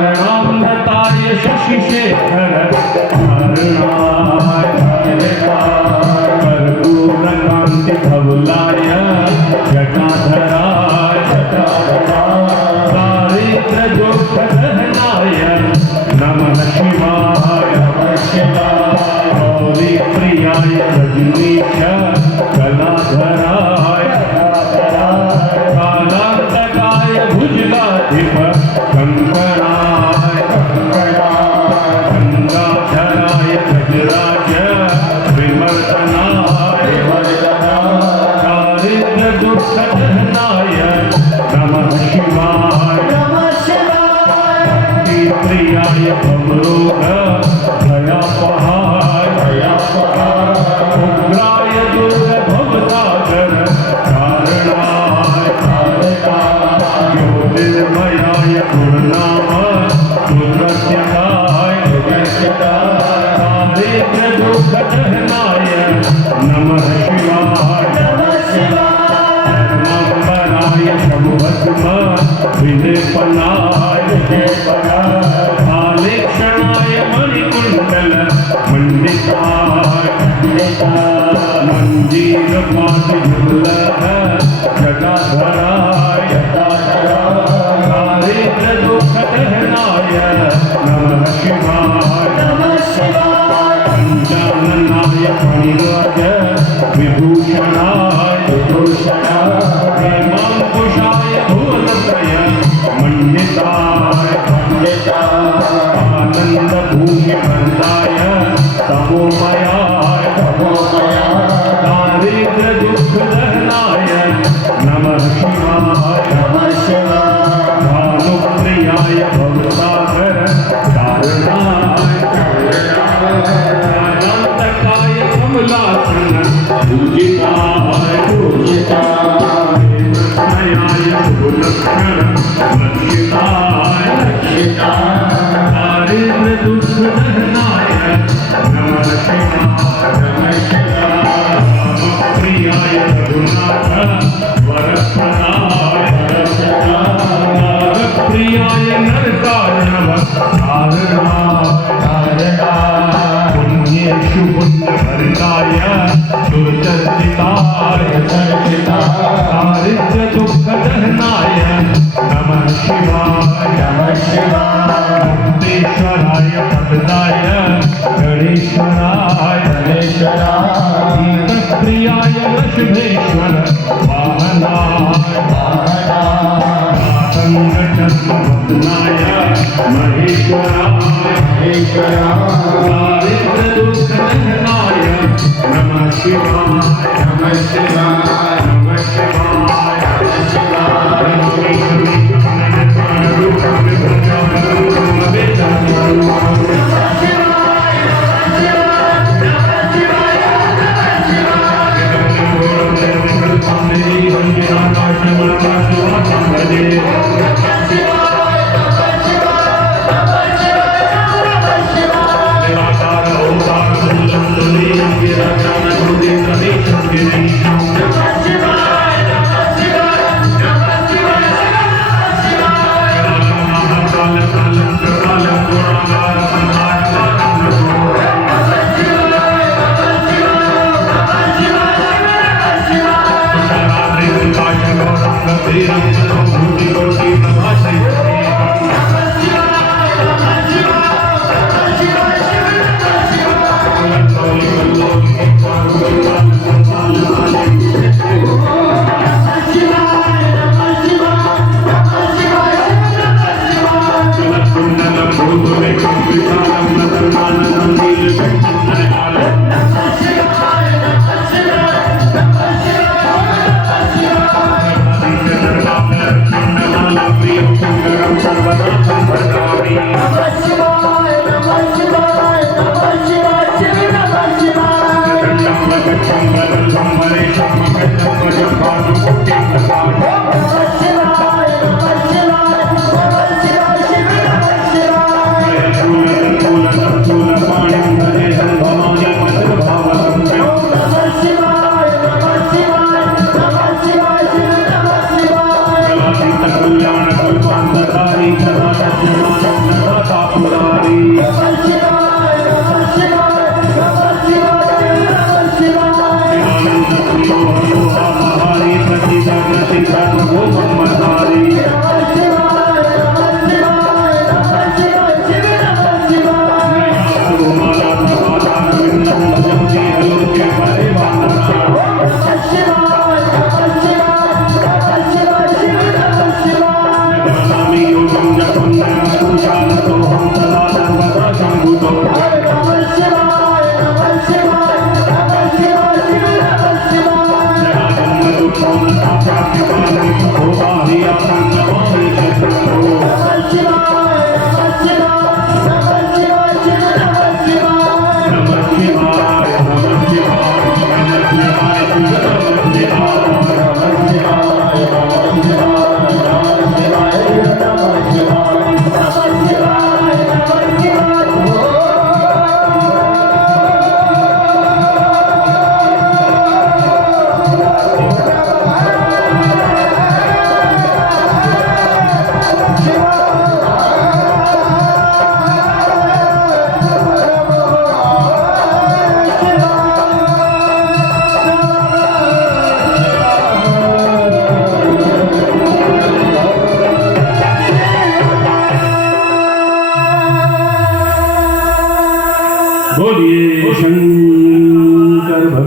कर्णामृताय शशिशेखर कर्पूरकान्ति धवलाय जटाधराय दारिद्र्यदुःखदहनाय नमः शिवाय गौरीप्रियाय रजनीश कलाधराय कालांतकाय भुजगाधिप कंकणाय गंगाधराय गजराज विमर्दनाय दारिद्र्यदुःखदहनाय नमः शिवाय प्रियाय भवरोग भयापहाय उग्राय दुर्ग भवसागर कारणाय ज्योतिर्मयाय गुरुनाम सुदृश्यताय दारिद्र्यदुःखदहनाय नमः शिवाय धर्मांबराय शम्भस्म विलेपनाय आलेक्षणाय मणिकुण्डल मंडिताय मंजीरपाठयुगलः जटाधराय दारिद्र्यदुःखदहनाय नमः शिवाय पञ्चाननाय फणिराज विभूषणाय हेमाङ्कुशाय भुवनत्रय मंडिताय आनन्दभूमिवन्दाय तपोमयाय दारिद्र्यदुःखदहनाय नमः शिवाय भानुप्रियाय भवसागर कारणाय कालांतकाय कमलासन पूजिताय कृष्णयाय गुणक्षर लक्षिताय दारिद्र्यदुःखदहनाय नमः शिवाय प्रियाय रघुनाथ वरप्रदाय प्रियाय नरकारणव पुण्येषु पुण्यभरिताय दुर्चर्चिताय दारिद्र्यदुःखदहनाय नमः शिवाय मुक्तेश्वराय पददाय गणेश्वराय गीतप्रियाय वृषभेश्वर वाहनाय संगठनवदनाय महेश्वराय दारिद्र्यदुःखदहनाय नमः शिवाय नमः शिवाय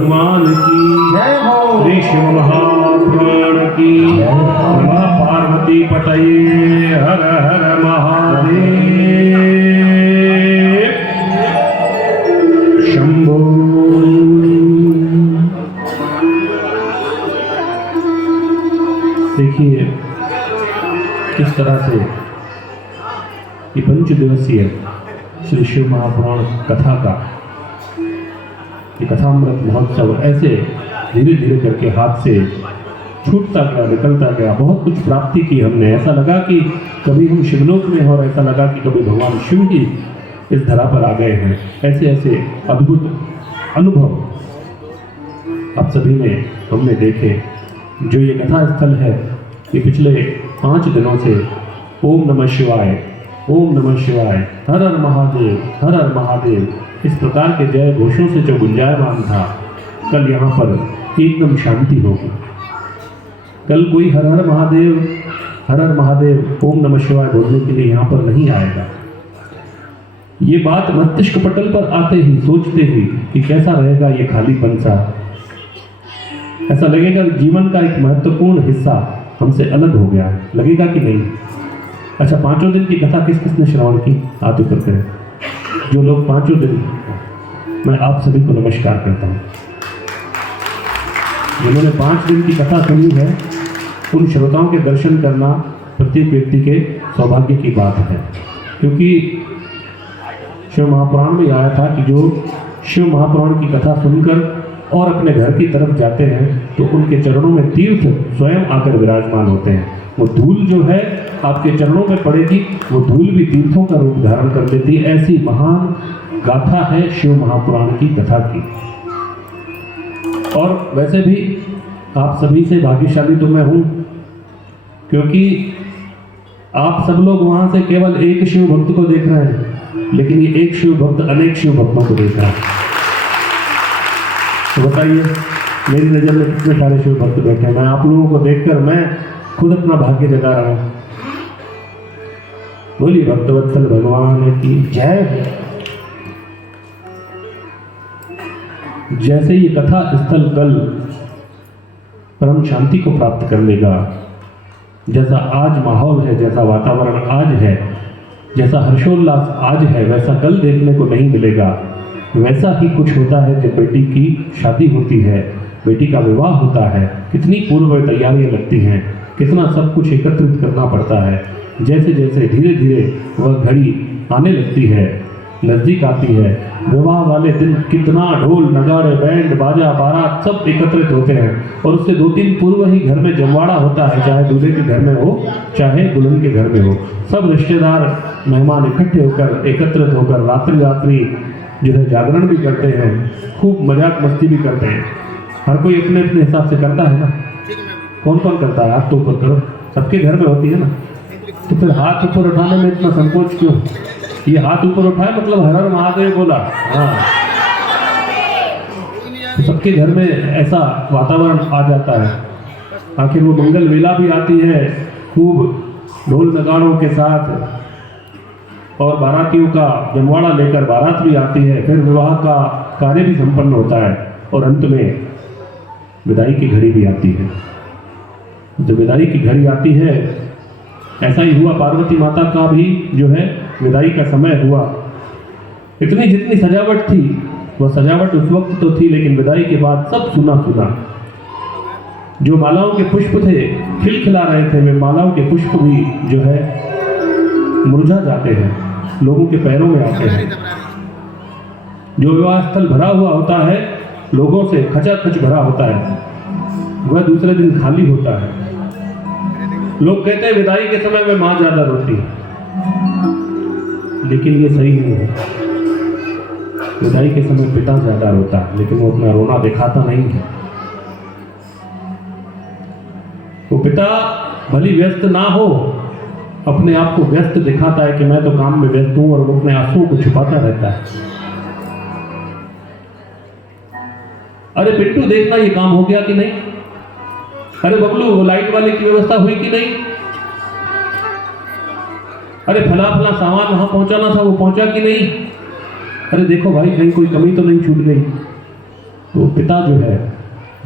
भगवान की जय हो। श्री शिव महापुराण की नमः पार्वती पतये हर हर महादेव शंभो। देखिए किस तरह से ये 5 दिवसीय श्री शिव महापुराण कथा का ये कथामृत महोत्सव ऐसे धीरे धीरे करके हाथ से छूटता गया, निकलता गया। बहुत कुछ प्राप्ति की हमने। ऐसा लगा कि कभी हम शिवलोक में हैं और ऐसा लगा कि कभी भगवान शिव ही इस धरा पर आ गए हैं। ऐसे ऐसे अद्भुत अनुभव आप सभी ने हमने देखे। जो ये कथा स्थल है ये पिछले 5 दिनों से ओम नमः शिवाय, ओम नमः शिवाय, हर हर महादेव, हर हर महादेव, इस प्रकार के जय घोषों से जो गुंजायमान था, कल यहाँ पर एकदम शांति होगी। कल कोई हर हर महादेव, हर हर महादेव, ओम नमः शिवाय बोलने के लिए यहाँ पर नहीं आएगा। ये बात मस्तिष्क पटल पर आते ही, सोचते ही कि कैसा रहेगा ये खालीपन सा, ऐसा लगेगा कि जीवन का एक महत्वपूर्ण हिस्सा हमसे अलग हो गया है। लगेगा कि नहीं? अच्छा, 5 दिन की कथा किस किसने श्रवण की? हाथ ऊपर करें। जो लोग 5 दिन, मैं आप सभी को नमस्कार करता हूँ। जिन्होंने 5 दिन की कथा सुनी है उन श्रोताओं के दर्शन करना प्रत्येक व्यक्ति के सौभाग्य की बात है। क्योंकि शिव महापुराण में आया था कि जो शिव महापुराण की कथा सुनकर और अपने घर की तरफ जाते हैं तो उनके चरणों में तीर्थ स्वयं आकर विराजमान होते हैं। वो धूल जो है आपके चरणों में पड़ेगी, वो धूल भी तीर्थों का रूप धारण कर देती है। ऐसी महान गाथा है शिव महापुराण की कथा की। और वैसे भी आप सभी से भाग्यशाली तो मैं हूँ, क्योंकि आप सब लोग वहाँ से केवल एक शिव भक्त को देख रहे हैं, लेकिन ये एक शिव भक्त अनेक शिव भक्तों को देख रहा है। तो बताइए मेरी नज़र में कितने सारे शिव भक्त बैठे हैं। मैं आप लोगों को देखकर मैं खुद अपना भाग्य जगा रहा हूँ। बोलिए भक्तवत्सल भगवान की जय। जैसे ये कथा स्थल कल परम शांति को प्राप्त कर लेगा, जैसा आज माहौल है, जैसा वातावरण आज है, जैसा हर्षोल्लास आज है, वैसा कल देखने को नहीं मिलेगा। वैसा ही कुछ होता है जब बेटी की शादी होती है, बेटी का विवाह होता है, कितनी पूर्व तैयारियां लगती हैं, कितना सब कुछ एकत्रित करना पड़ता है। जैसे जैसे धीरे धीरे वह घड़ी आने लगती है, नज़दीक आती है, विवाह वाले दिन कितना ढोल नगाड़े बैंड बाजा बारात सब एकत्रित होते हैं। और उससे 2 दिन पूर्व ही घर में जमवाड़ा होता है, चाहे दूल्हे के घर में हो चाहे दुल्हन के घर में हो। सब रिश्तेदार मेहमान इकट्ठे होकर एकत्रित होकर रात्रि रात्रि जो है जागरण भी करते हैं, खूब मजाक मस्ती भी करते हैं। हर कोई अपने अपने हिसाब से करता है ना। कौन कौन करता है? हाथ तो ऊपर करो। सबके घर में होती है ना, तो फिर हाथ ऊपर उठाने में इतना संकोच क्यों? ये हाथ ऊपर उठाए मतलब हर हर महादेव बोला। हाँ, तो सबके घर में ऐसा वातावरण आ जाता है। आखिर वो मंगल वेला भी आती है खूब ढोल नगाड़ों के साथ, और बारातियों का जमवाड़ा लेकर बारात भी आती है। फिर विवाह का कार्य भी संपन्न होता है और अंत में विदाई की घड़ी भी आती है। जब विदाई की घड़ी आती है, ऐसा ही हुआ पार्वती माता का भी जो है विदाई का समय हुआ। इतनी जितनी सजावट थी वह सजावट उस वक्त तो थी, लेकिन विदाई के बाद सब सुना सुना। जो मालाओं के पुष्प थे खिलखिला रहे थे, वे मालाओं के पुष्प भी जो है मुरझा जाते हैं, लोगों के पैरों में आते हैं। जो विवाह स्थल भरा हुआ होता है, लोगों से खचाखच भरा होता है, वह दूसरे दिन खाली होता है। लोग कहते हैं विदाई के समय में माँ ज्यादा रोती है, लेकिन ये सही नहीं है। विदाई के समय पिता ज्यादा रोता है, लेकिन वो अपना रोना दिखाता नहीं है। वो पिता भली व्यस्त ना हो, अपने आप को व्यस्त दिखाता है कि मैं तो काम में व्यस्त हूं, और वो अपने आंसुओं को छुपाता रहता है। अरे पिंटू देखना ये काम हो गया कि नहीं? अरे बबलू वो लाइट वाले की व्यवस्था हुई कि नहीं? अरे फला फला सामान वहां पहुंचाना था, वो पहुंचा कि नहीं? अरे देखो भाई कहीं कोई कमी तो नहीं छूट गई। तो पिता जो है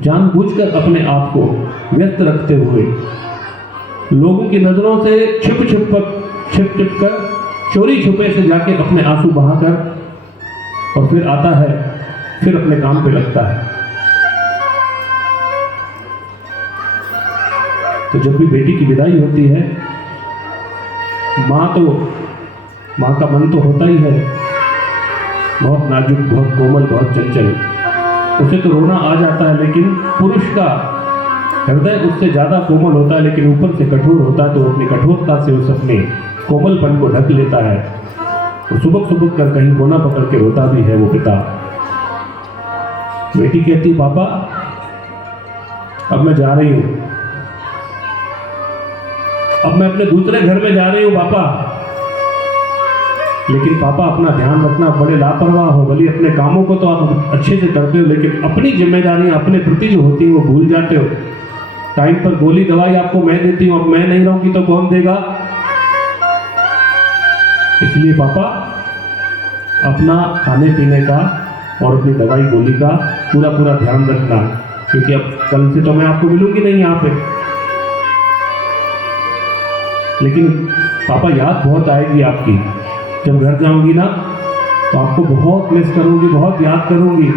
जानबूझकर अपने आप को व्यस्त रखते हुए लोगों की नजरों से छिप कर चोरी छुपे से जाके अपने आंसू बहाकर और फिर आता है, फिर अपने काम पे लगता है। तो जब भी बेटी की विदाई होती है, माँ का मन तो होता ही है बहुत नाजुक, बहुत कोमल, बहुत चंचल, उसे तो रोना आ जाता है, लेकिन पुरुष का हृदय उससे ज्यादा कोमल होता है, लेकिन ऊपर से कठोर होता है। तो अपनी कठोरता से उस अपने कोमलपन को ढक लेता है। तो सुबह कर कहीं कोना पकड़ के रोता भी है वो पिता। बेटी कहती, पापा अब मैं जा रही हूं, अब मैं अपने दूसरे घर में जा रही हूं पापा। लेकिन पापा अपना ध्यान रखना, बड़े लापरवाह हो, भले अपने कामों को तो आप अच्छे से करते हो, लेकिन अपनी जिम्मेदारियां अपने प्रति जो होती है वो भूल जाते हो। टाइम पर गोली दवाई आपको मैं देती हूँ, अब मैं नहीं रहूंगी तो कौन देगा? इसलिए पापा अपना खाने पीने का और अपनी दवाई गोली का पूरा ध्यान रखना, क्योंकि अब कल से तो मैं आपको मिलूंगी नहीं यहाँ पे। लेकिन पापा याद बहुत आएगी आपकी, जब घर जाऊंगी ना तो आपको बहुत मिस करूंगी, बहुत याद करूंगी।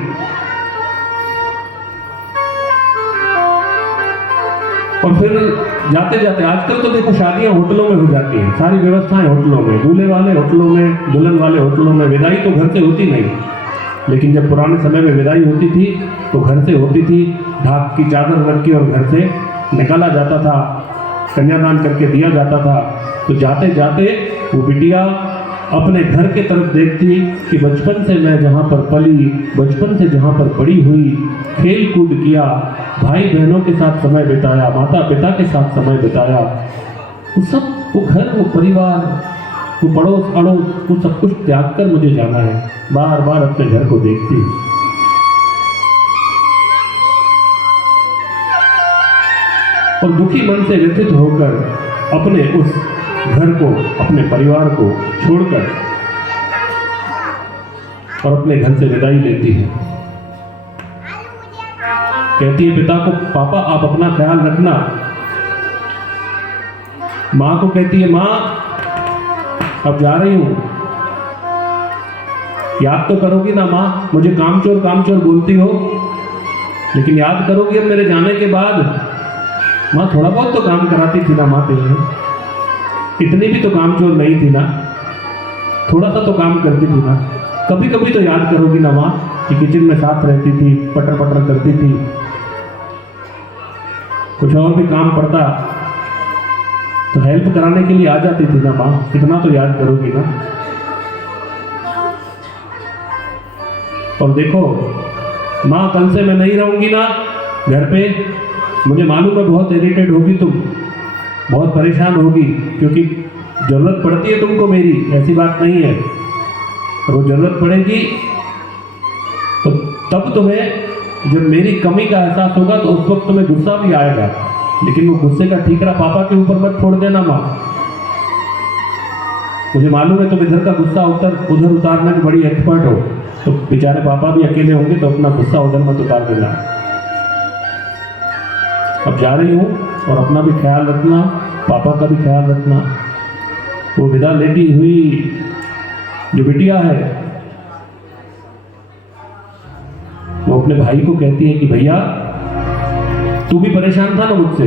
और फिर जाते जाते, आजकल तो देखो शादियां होटलों में हो जाती हैं, सारी व्यवस्थाएं होटलों में, दूल्हे वाले होटलों में, दुल्हन वाले होटलों में, विदाई तो घर से होती नहीं। लेकिन जब पुराने समय में विदाई होती थी तो घर से होती थी, ढाक की चादर रख के और घर से निकाला जाता था, कन्यादान करके दिया जाता था। तो जाते जाते वो बिटिया अपने घर के तरफ देखती कि बचपन से मैं जहाँ पर पली, बचपन से जहाँ पर बड़ी हुई, खेल कूद किया, भाई बहनों के साथ समय बिताया, माता पिता के साथ समय बिताया, वो सब, वो घर, वो परिवार, वो पड़ोस अड़ोस, वो सब कुछ त्याग कर मुझे जाना है। बार बार अपने घर को देखती। और दुखी मन से व्यथित होकर अपने उस घर को, अपने परिवार को छोड़कर और अपने घर से विदाई लेती है। कहती है पिता को, पापा आप अपना ख्याल रखना। माँ को कहती है, माँ अब जा रही हूं, याद तो करोगी ना माँ? मुझे कामचोर बोलती हो, लेकिन याद करोगी अब मेरे जाने के बाद? माँ थोड़ा बहुत तो काम कराती थी ना माँ तेरे लिए, इतनी भी तो कामचोर नहीं थी ना, थोड़ा सा तो काम करती थी ना, कभी कभी तो याद करोगी ना माँ कि किचन में साथ रहती थी, पटर पटर करती थी, कुछ और भी काम पड़ता तो हेल्प कराने के लिए आ जाती थी ना माँ, इतना तो याद करोगी ना। और देखो माँ, कल से मैं नहीं रहूंगी ना घर पे, मुझे मालूम है बहुत इरिटेट होगी तुम, बहुत परेशान होगी, क्योंकि जरूरत पड़ती है तुमको मेरी, ऐसी बात नहीं है। और वो जरूरत पड़ेगी तो तब तुम्हें, जब मेरी कमी का एहसास होगा तो उस वक्त तुम्हें गुस्सा भी आएगा, लेकिन वो गुस्से का ठीकरा पापा के ऊपर मत छोड़ देना माँ। मुझे मालूम है तुम इधर का गुस्सा उधर उतारने में बड़ी एक्सपर्ट हो, तो बेचारे पापा भी अकेले होंगे तो अपना गुस्सा उधर मत उतार देना। अब जा रही हूँ और अपना भी ख्याल रखना, पापा का भी ख्याल रखना। वो विदा लेती हुई जो बिटिया है वो अपने भाई को कहती है कि भैया तू भी परेशान था ना मुझसे,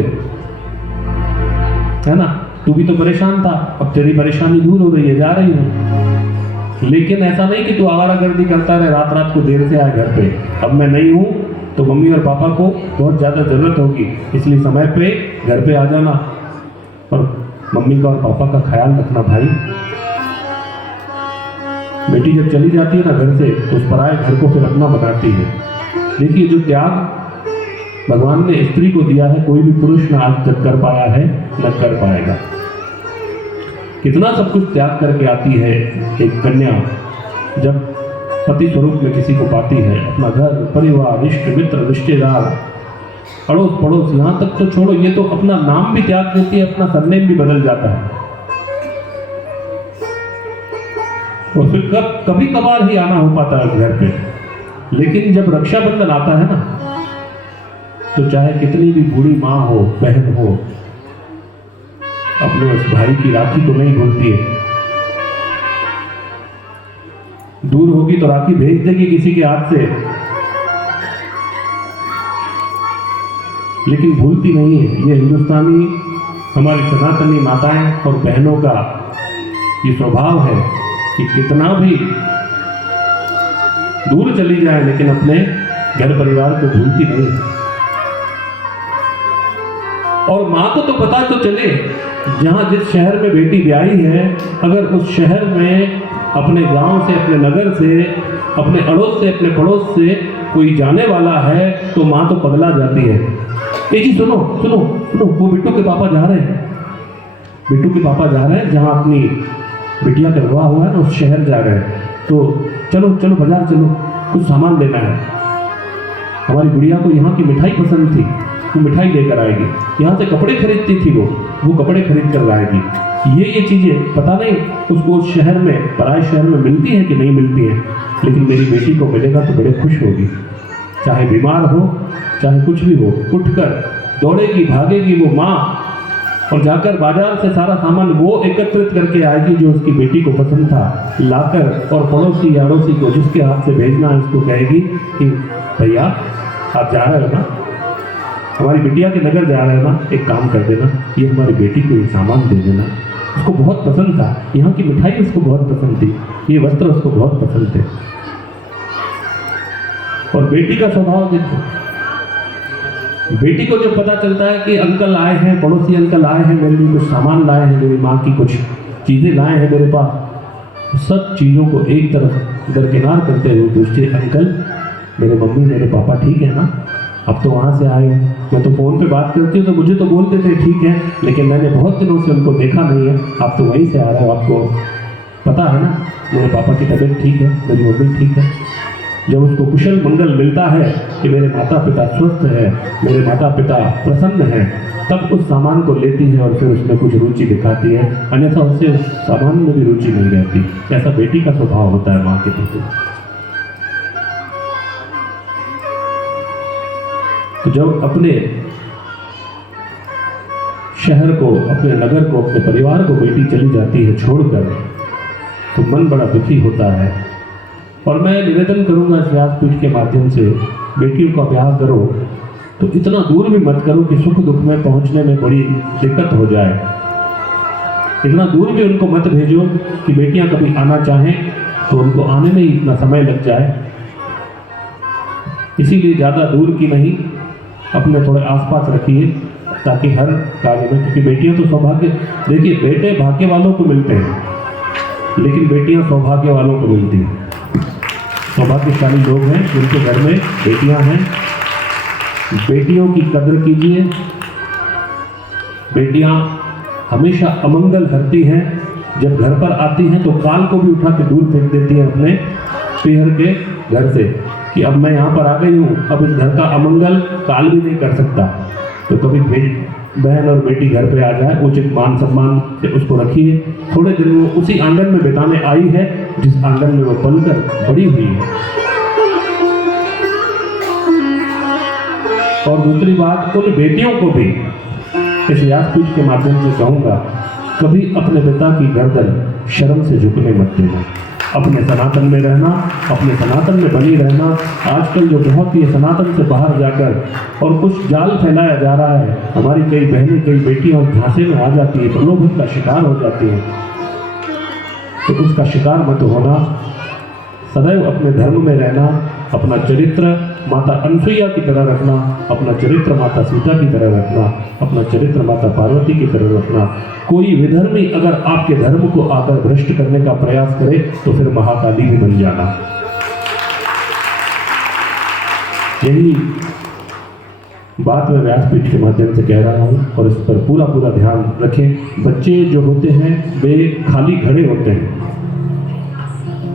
है ना, तू भी तो परेशान था, अब तेरी परेशानी दूर हो गई है, जा रही हूँ। लेकिन ऐसा नहीं कि तू आवारागर्दी करता रहे, रात रात को देर से आए घर पे। अब मैं नहीं हूँ तो मम्मी और पापा को बहुत ज़्यादा ज़रूरत होगी, इसलिए समय पे घर पे आ जाना और मम्मी का और पापा का ख्याल रखना भाई। बेटी जब चली जाती है ना घर से तो उस पराए घर को फिर अपना बनाती है। देखिए जो त्याग भगवान ने स्त्री को दिया है, कोई भी पुरुष ना आज तक कर पाया है, न कर पाएगा। कितना सब कुछ त्याग करके आती है एक कन्या जब पति स्वरूप में किसी को पाती है, अपना घर परिवार, इष्ट मित्र रिश्तेदार, अड़ोस पड़ोस, यहाँ तक तो छोड़ो, ये तो अपना नाम भी त्याग देती है, अपना सरनेम भी बदल जाता है। और फिर कभी कभार ही आना हो पाता है घर पे, लेकिन जब रक्षाबंधन आता है ना, तो चाहे कितनी भी बूढ़ी माँ हो, बहन हो, अपने उस भाई की राखी को नहीं भूलती है। दूर होगी तो राखी भेज देगी किसी के हाथ से, लेकिन भूलती नहीं है। ये हिंदुस्तानी, हमारी सनातनी माताएं और बहनों का ये स्वभाव है कि कितना भी दूर चली जाए लेकिन अपने घर परिवार को भूलती नहीं। और माँ को तो पता तो चले, जहां जिस शहर में बेटी ब्याही है, अगर उस शहर में अपने गांव से, अपने नगर से, अपने अड़ोस से, अपने पड़ोस से कोई जाने वाला है तो माँ तो पगला जाती है। ए जी सुनो सुनो सुनो, वो बिट्टू के पापा जा रहे हैं, बिट्टू के पापा जा रहे हैं, जहाँ अपनी बिटिया का विवाह हुआ है ना, उस शहर जा रहे हैं, तो चलो चलो बाजार चलो, कुछ सामान लेना है। हमारी गुड़िया को यहाँ की मिठाई पसंद थी, वो मिठाई लेकर आएगी। यहाँ से कपड़े खरीदती थी वो कपड़े खरीद कर लाएगी। ये चीज़ें पता नहीं उसको उस शहर में, पराए शहर में मिलती है कि नहीं मिलती है, लेकिन मेरी बेटी को मिलेगा तो बड़े खुश होगी। चाहे बीमार हो, चाहे कुछ भी हो, उठकर दौड़ेगी, भागेगी वो माँ, और जाकर बाजार से सारा सामान वो एकत्रित करके आएगी जो उसकी बेटी को पसंद था, लाकर और पड़ोसी अड़ोसी को जिसके हाथ से भेजना है उसको कहेगी कि भैया आप जा रहे हो ना, हमारी बिटिया के नगर जा रहे हो ना, एक काम कर देना, ये हमारी बेटी को ये सामान दे देना, उसको बहुत पसंद था, यहाँ की मिठाई उसको बहुत पसंद थी, ये वस्त्र उसको बहुत पसंद थे। और बेटी का स्वभाव देखो, बेटी को जब पता चलता है कि अंकल आए हैं, पड़ोसी अंकल आए हैं, मेरे लिए कुछ सामान लाए हैं, मेरी माँ की कुछ चीज़ें लाए हैं मेरे पास, सब चीज़ों को एक तरफ दरकिनार करते हुए पूछते, अंकल मेरे मम्मी मेरे पापा ठीक है ना, अब तो वहाँ से आए हो, मैं तो फ़ोन पे बात करती हूँ तो मुझे तो बोलते थे ठीक है, लेकिन मैंने बहुत दिनों से उनको देखा नहीं है, आप तो वहीं से आ रहे हो, आपको पता है ना मेरे पापा की तबीयत ठीक है, मेरी मम्मी ठीक है। जब उसको कुशल मंगल मिलता है कि मेरे माता पिता स्वस्थ हैं, मेरे माता पिता प्रसन्न हैं, तब उस सामान को लेती है और फिर उसमें कुछ रुचि दिखाती है, अन्यथा उससे उस सामान में भी रुचि नहीं रहती। ऐसा बेटी का स्वभाव होता है माँ के प्रति। तो जब अपने शहर को, अपने नगर को, अपने परिवार को बेटी चली जाती है छोड़कर, तो मन बड़ा दुखी होता है। और मैं निवेदन करूंगा इस व्यासपीठ के माध्यम से, बेटियों का ब्याह करो तो इतना दूर भी मत करो कि सुख दुख में पहुंचने में बड़ी दिक्कत हो जाए। इतना दूर भी उनको मत भेजो कि बेटियां कभी आना चाहें तो उनको आने में ही इतना समय लग जाए। इसीलिए ज़्यादा दूर की नहीं, अपने थोड़े आसपास रखिए, ताकि हर कार्य में, क्योंकि बेटियां तो सौभाग्य, देखिए बेटे भाग्य वालों को मिलते हैं, लेकिन बेटियां सौभाग्य वालों को मिलती हैं। सौभाग्यशाली लोग हैं जिनके घर में बेटियां हैं। बेटियों की कदर कीजिए। बेटियां हमेशा अमंगल हरती हैं। जब घर पर आती हैं तो काल को भी उठा के दूर फेंक देती हैं अपने पीहर के घर से, कि अब मैं यहाँ पर आ गई हूँ, अब इस घर का अमंगल काल भी नहीं कर सकता। तो कभी बहन और बेटी घर पे आ जाए, उचित मान सम्मान से उसको रखिए। थोड़े दिन वो उसी आंगन में बिताने आई है जिस आंगन में वो पलकर बड़ी हुई है। और दूसरी बात, उन बेटियों को भी इस व्यासपीठ के माध्यम से कहूँगा, कभी अपने पिता की गर्दन शर्म से झुकने मत देना। अपने सनातन में रहना, अपने सनातन में बनी रहना। आजकल जो बहुत ही सनातन से बाहर जाकर और कुछ जाल फैलाया जा रहा है, हमारी कई बहनें, कई बेटियां झांसे में आ जाती है, प्रलोभन का शिकार हो जाती है, तो उसका शिकार मत होना। सदैव अपने धर्म में रहना, अपना चरित्र माता अनसुईया की तरह रखना, अपना चरित्र माता सीता की तरह रखना, अपना चरित्र माता पार्वती की तरह रखना। कोई विधर्मी अगर आपके धर्म को आकर भ्रष्ट करने का प्रयास करे तो फिर महाकाली भी बन जाना। यही बात मैं व्यासपीठ के माध्यम से कह रहा हूँ और इस पर पूरा पूरा ध्यान रखें। बच्चे जो होते हैं वे खाली घड़े होते हैं।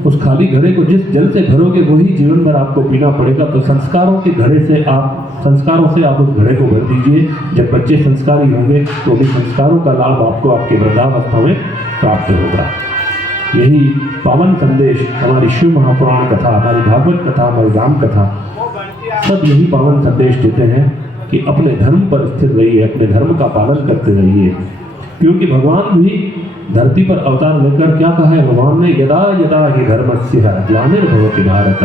उस खाली घड़े को जिस जल से भरोगे वही जीवन भर आपको पीना पड़ेगा। तो संस्कारों के घड़े से संस्कारों से आप उस घड़े को भर दीजिए। जब बच्चे संस्कारी होंगे तो उन संस्कारों का लाभ आपको आपके वृद्धावस्था में प्राप्त होगा। यही पावन संदेश हमारी शिव महापुराण कथा, हमारी भागवत कथा, हमारी राम कथा, सब यही पावन संदेश देते हैं कि अपने धर्म पर स्थिर रहिए, अपने धर्म का पालन करते रहिए। क्योंकि भगवान भी धरती पर अवतार लेकर क्या कहा है भगवान ने, यदा यदा हि धर्मस्य ग्लानिर्भवति भारत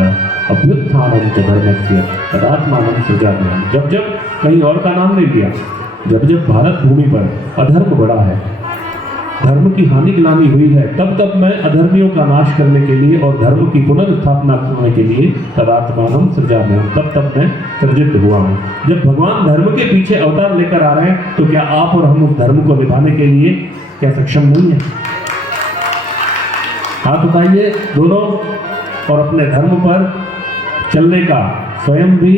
अभ्युत्थानं च धर्मस्य तदात्मानं सृजाम्यहम्। जब जब कहीं और का नाम नहीं लिया, जब जब भारत भूमि पर अधर्म बढ़ा है, धर्म की हानि ग्लानि हुई है, तब तब मैं अधर्मियों का नाश करने के लिए और धर्म की पुनर्स्थापना करने के लिए तदात्मानं सृजाम्यहम्, तब तब मैं सृजित हुआ हूँ। जब भगवान धर्म के पीछे अवतार लेकर आ रहे हैं तो क्या आप और हम उस धर्म को निभाने के लिए क्या सक्षम नहीं है? हाथ उठाइए दोनों और अपने धर्म पर चलने का स्वयं भी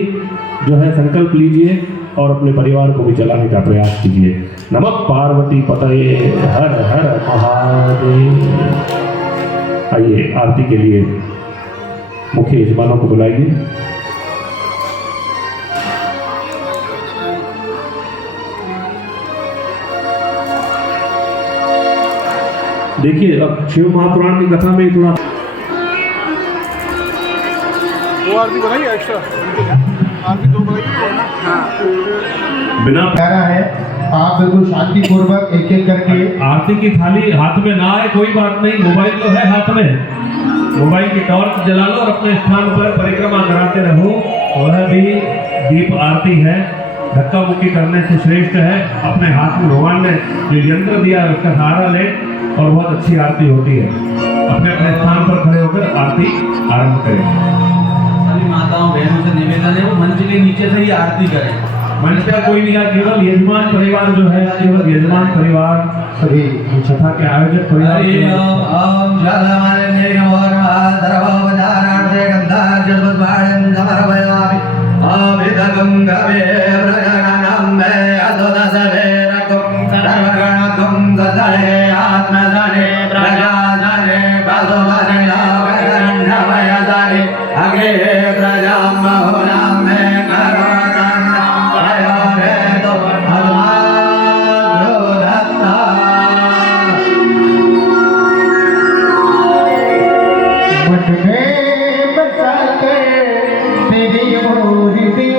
जो है संकल्प लीजिए और अपने परिवार को भी चलाने का प्रयास कीजिए। नमः पार्वती पतये हर हर महादेव। आइए आरती के लिए मुख्य यजमानों को बुलाइए। देखिए अब शिव महापुराण की कथा में थोड़ा दो आरती बनाइए, एक्स्ट्रा आरती दो बनाइए। बिना प्यारा है, आप बिल्कुल शांति पूर्वक एक एक करके आरती की थाली हाथ में ना आए कोई बात नहीं, मोबाइल तो है हाथ में, मोबाइल की टॉर्च जला लो और अपने स्थान पर परिक्रमा कराते रहो। वह भी दीप आरती है, धक्का मुक्की करने से श्रेष्ठ है। अपने हाथ में भगवान ने जो यंत्र दिया है उसका सहारा ले और बहुत अच्छी आरती होती है। अपने अपने स्थान पर खड़े होकर आरती आरंभ करें। सभी माताओं बहनों से निवेदन है वो मंच के नीचे से ही आरती करें। मंच का कोई नहीं है, केवल यजमान परिवार जो है, केवल यजमान परिवार सभी कथा के आयोजक परिवार मठ में बसा कर तेरी मूर्ति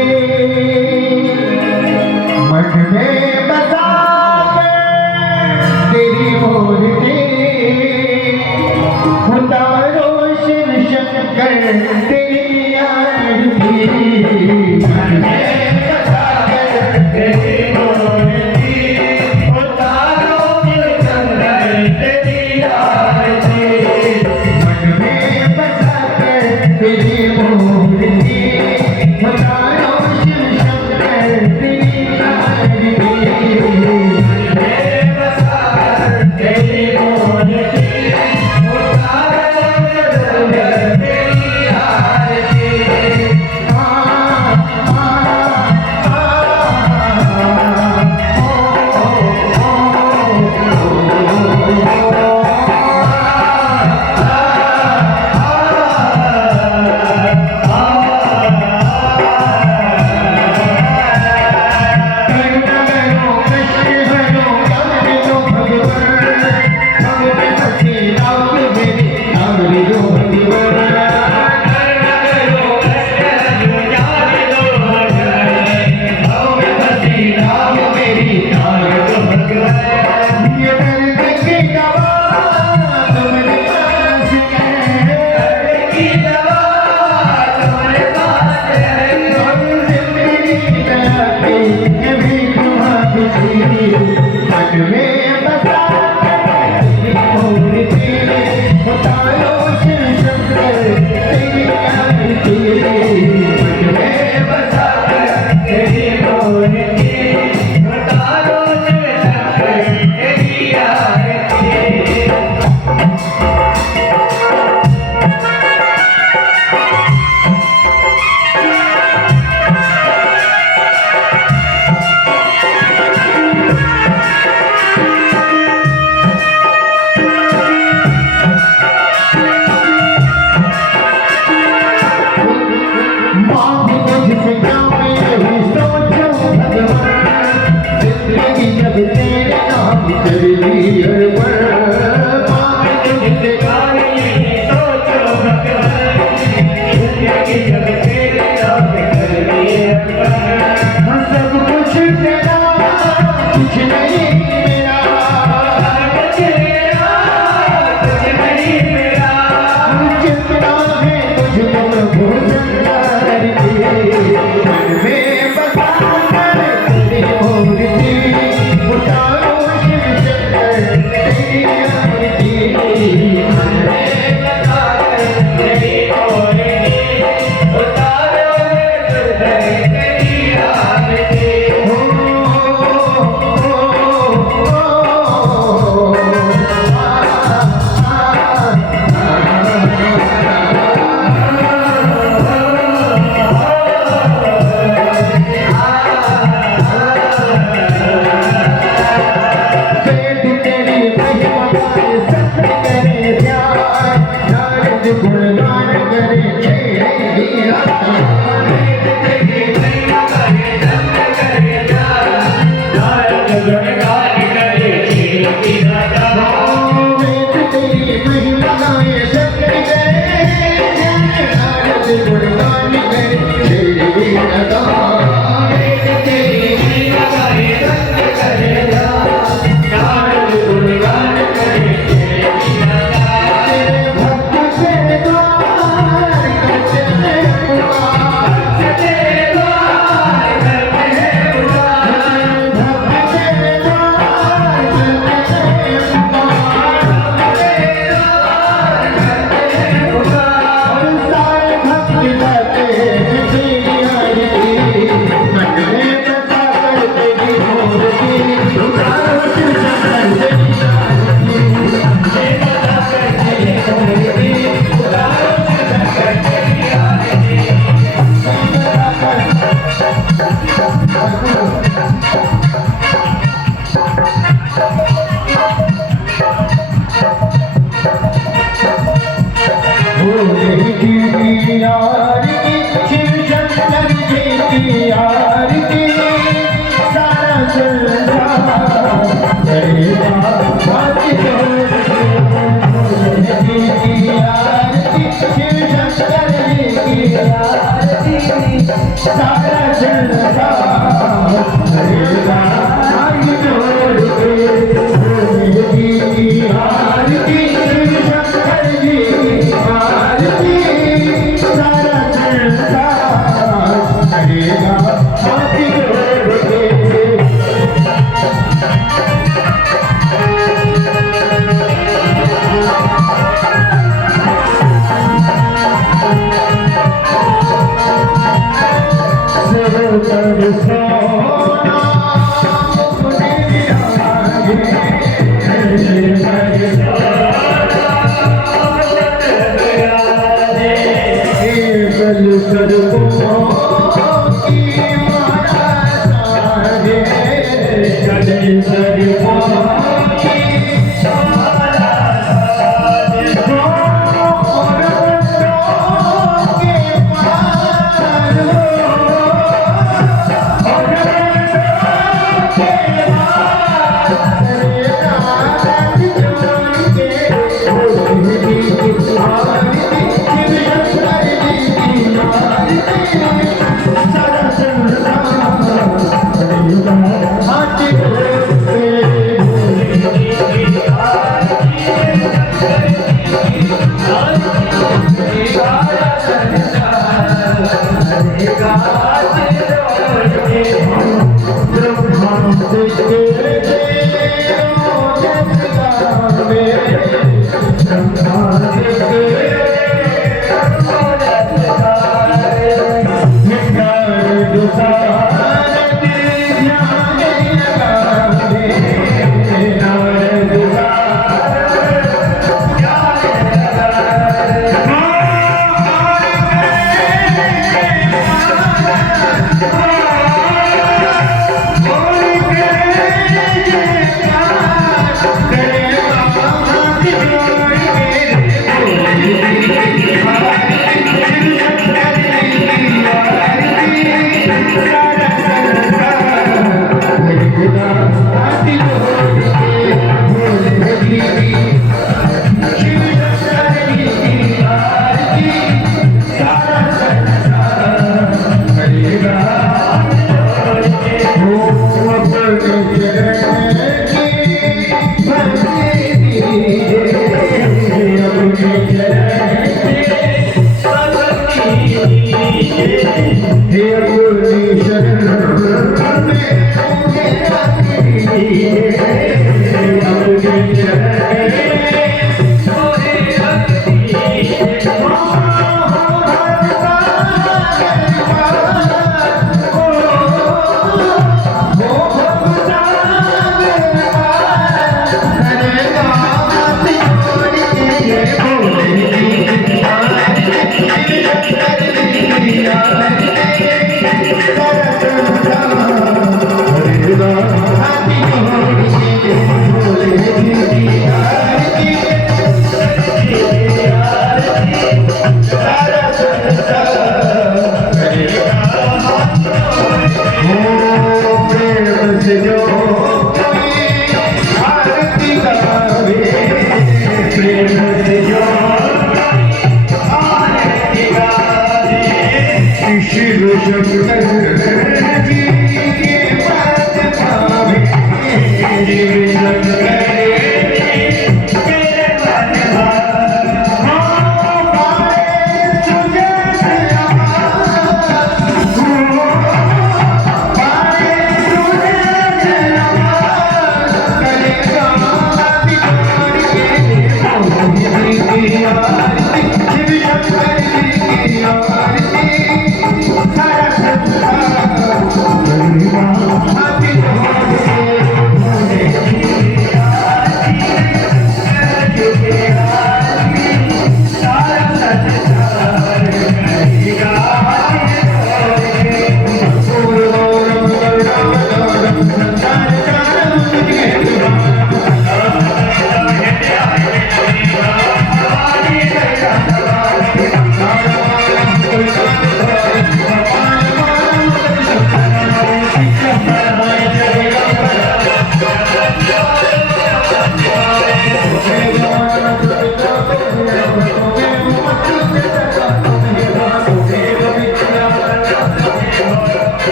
Thank you.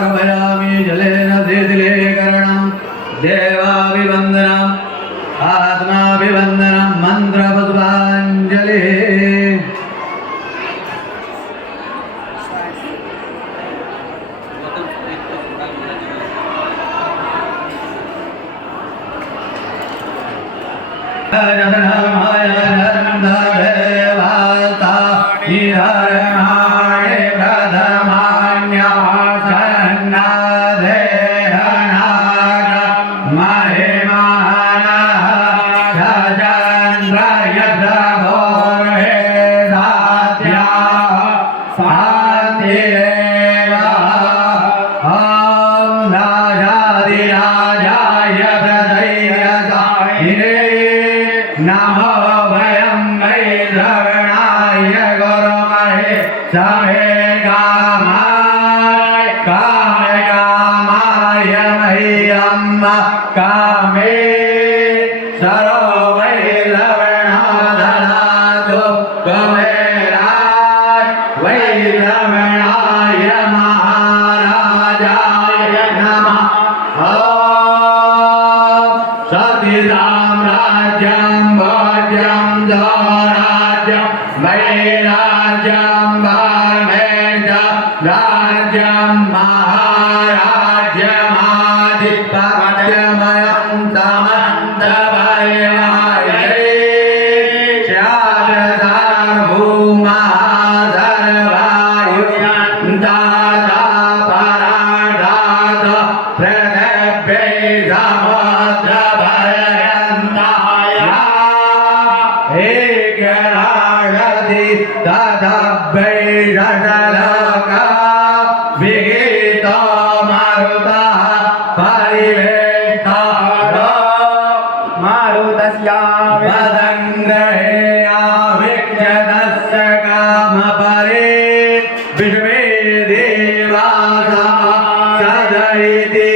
समर्पयामि जलेन शीतलीकरणं देवाभिवन्दनम् आत्माभिवन्दनं मन्त्रपुष्पाञ्जलिः नमो वयं वै श्रवणाय गुरुमहे समे कामाय मह्यं कामे सरो वै श्रवणाददातु कुबेराय वै श्रवणाय महाराजाय नमः सतिसाम्राज्यं भोज्यं स्वराज्यं वैराज्यं वामेन्द्रं राज्यं महाराज्यमाधिपत्यमयं तमन्तवैवायै स्यादसार्वभौमा सर्वायुर्दाता परार्धात पृथिव्यै समुद्रपर्यन्ताय एकराळति तदभैषलोका विहितो मरुतः परिवेष्टारो मारुतस्यावदङ्ग्रहे आविक्ष्यतस्य कामपरे विश्वे देवाः सदयिति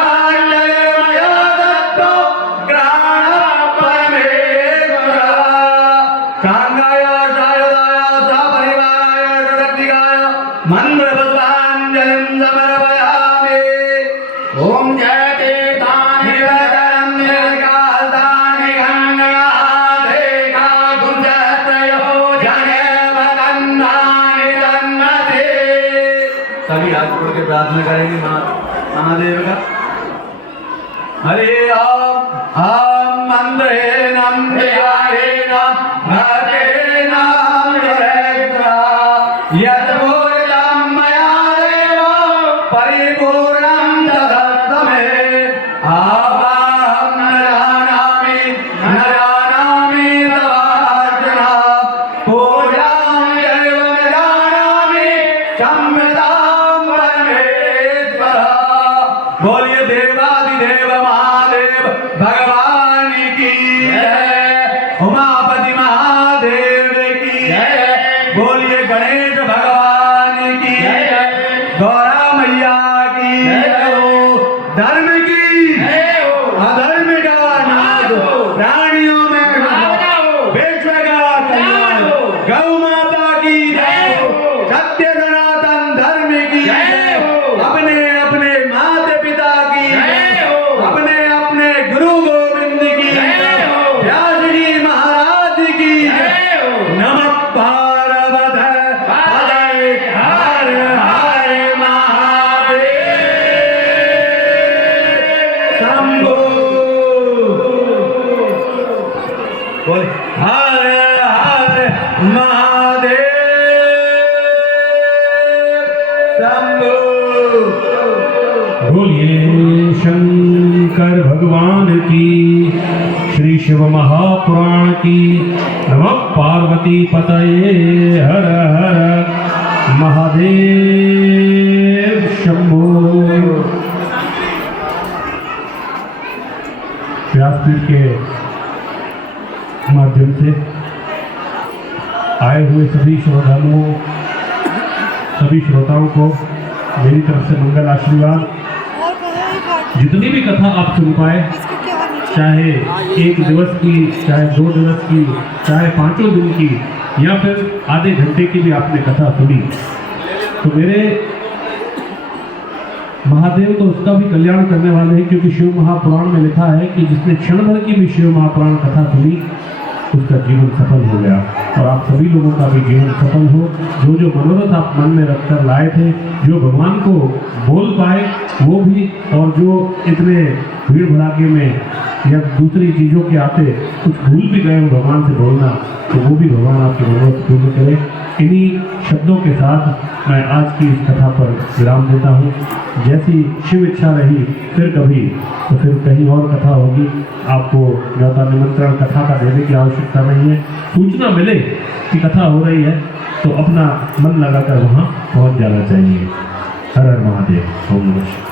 पुष्पांजलिर्मयो दत्तो ग्राणः परमे मन्त्रपुष्पाञ्जलिं समर्पयामि। ॐ जयते तानि वदनं निर्गातानि गङ्गाधेका गुंजत्रयो जने वदन्नानि तन्मते। सभी हाथ जोड़ के प्रार्थना करेंगे महादेव का। हरे ओम मंत्रेणं देवारेण भक्तेन निरक्ता यद्भूतं मया देव परिपूर्णं तदस्तु मे। आवाहं न जानामि तवार्चना पूजां एव न जानामि संविदां परमेश्वर। बोलिए देवादिदेव महादेव भगवान की जय। उमापति महादेव की जय। बोलिए गणेश भगवान की जय। गौरा मैया की जय। धर्म की अधर्म का नाश, प्राणियों में विश्व का कल्याण। गौ माता की जय। सत्य सनातन धर्म की जय। अपने अपने माता पिता की जय। अपने अपने गुरु गोविंद की जय। व्यास जी महाराज की जय। नमः पार्वती पतये हर हर महादेव शंभो। बोल हर हर महादेव शंभो। बोलिए शंकर भगवान की, श्री शिव महापुराण की। नमः पार्वती पतये हर हर महादेव शंभो। व्यासपीठ के माध्यम से आए हुए सभी श्रद्धालुओं, सभी श्रोताओं को मेरी तरफ से मंगल आशीर्वाद। जितनी भी कथा आप सुन पाए, चाहे 1 दिवस की, चाहे 2 दिवस की, चाहे 5 दिन की, या फिर आधे घंटे की भी आपने कथा सुनी, तो मेरे महादेव तो उसका भी कल्याण करने वाले हैं, क्योंकि शिव महापुराण में लिखा है कि जिसने क्षण भर की भी शिव महापुराण कथा सुनी उसका जीवन सफल हो गया। और आप सभी लोगों का भी जीवन सफल हो। जो जो मनोरथ आप मन में रखकर लाए थे, जो भगवान को बोल पाए वो भी, और जो इतने भीड़ भड़ाके में या दूसरी चीज़ों के आते कुछ भूल भी गए भगवान से बोलना, तो वो भी भगवान आपके मनोरथ पूर्ण करे। इन्हीं शब्दों के साथ मैं आज की इस कथा पर विराम देता हूँ। जैसी शिव इच्छा रही फिर कभी तो फिर कहीं और कथा होगी। आपको ज़्यादा निमंत्रण कथा का देने की आवश्यकता नहीं है। सूचना मिले कि कथा हो रही है तो अपना मन लगाकर वहाँ पहुँच जाना चाहिए। हर हर महादेव। ओम नमः शिवाय।